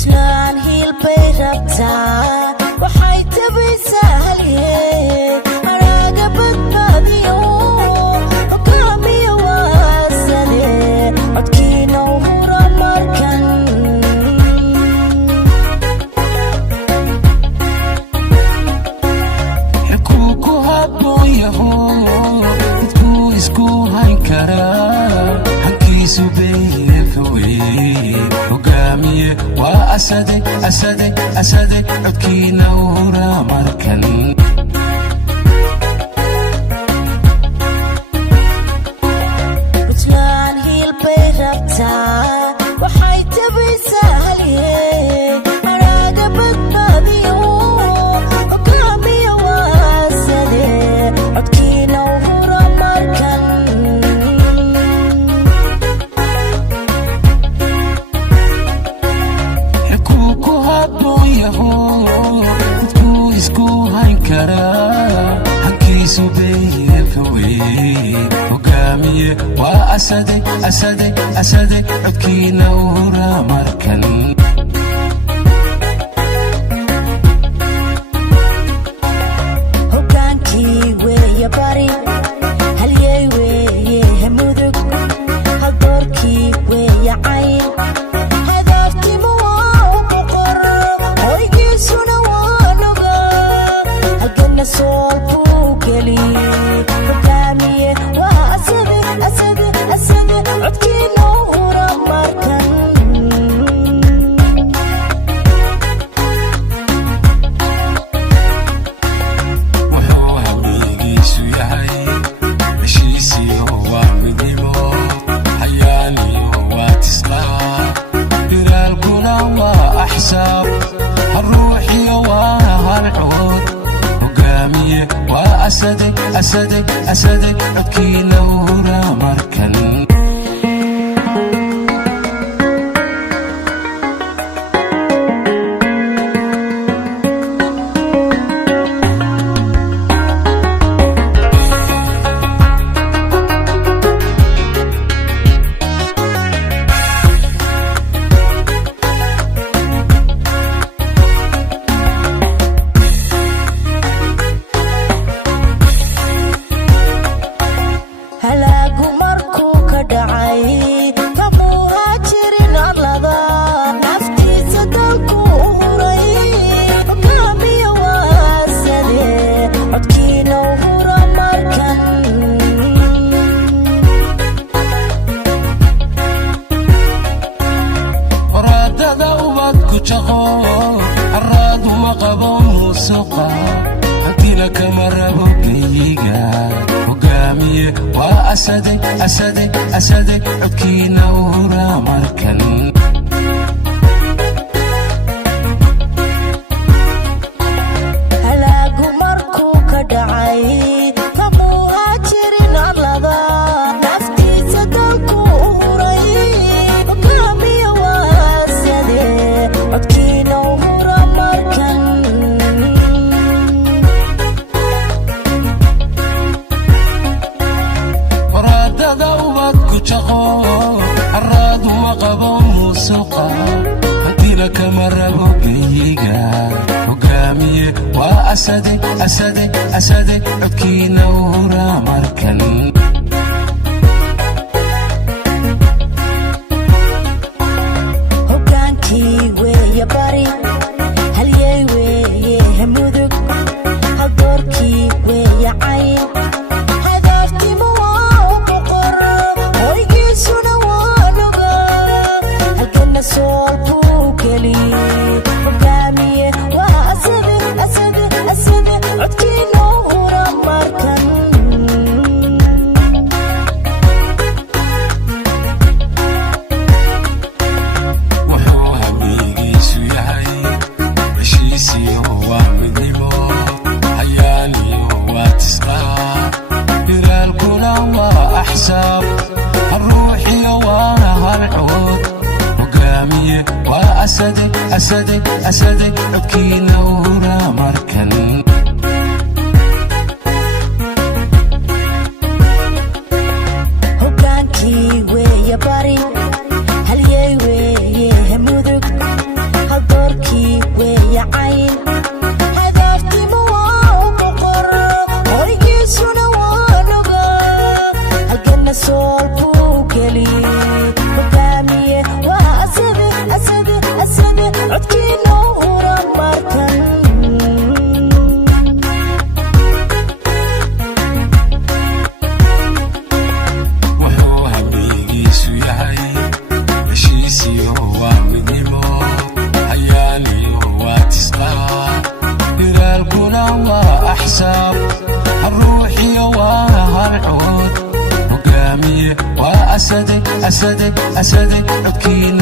Puntland hiil bay rabtaa waxay tabaysaa halyeey haraga badbaadiyo hogaamiya waasade codkiina u hura markan xukuu ku habboon yaho dadkuu isku hayn karaa hankiisu beyeelka wey hogaamiye waa asade asade asade codkiina u hura markan Puntland hiil bay rabtaa waxay tabaysaa halyeey haraga badbaadiyo hogaamiya waasade codkiina u hura markan xukuu ku habboon yaho dadkuu isku hayn karaa hankiisu beyeelka wey hogaamiye waa asade asade asade codkiina u hura markan hogaankii weeye bari halyey weeye mudug haldoorkii weeye cayn hadaaftimu waa u boqor hoygiisuna waa noga halganna sool buu geli hogaamiye waa asade asade asade codkiina u hura markan wuxuu hawdhiigiisu yahay heshiisiyo waa midnimo hayaaniyo waa tisqaa hiraalkuna waa axsaab haruuxiyo waa halcood hogaamiye waa asade asade asade codkiina u hura markan halaagu markuu ka dhacay kamuu haajirin arlada naftiisa dalku u huray hogaamiya waasade codkiina u hura markan waraadada ubadku jaqo caraadu ma qabo muusuqa hantina kama rabo geyiga hogaamiye waa asade asade asade codkiina u hura markan halaagu markuu ka dhacay kamuu haajirin arlada naftiisa dalku u huray hogaamiya waasade codkiina u hura markan waraadada ubadku jaqo caraadu ma qabo muusuqa hantina kama rabo geyiga hogaamiye waa asade asade asade codkiina u hura markan hogaankii weeye bari halyey weeye mudug haldoorkii weeye cayn hadaaftimu waa u boqor hoygiisuna waa noga halganna sool buu geli hogaamiye waa asade asade asade codkiina u hura markan wuxuu hawdhiigiisu yahay heshiisiyo waa midnimo hayaaniyo waa tisqaa hiraalkuna waa axsaab haruuxiyo waa halcood hogaamiye waa asade asade asade codkiina u hura markan hogaankii weeye bari halyey weeye mudug codkiina ura markan wuxuu hamigiisu yahay heshiisiyo waa midnimo hayaaniyo waa tisqaa hiraalkuna waa axsaab habruuxiyo waa halcood hogaamiye waa asade codkiina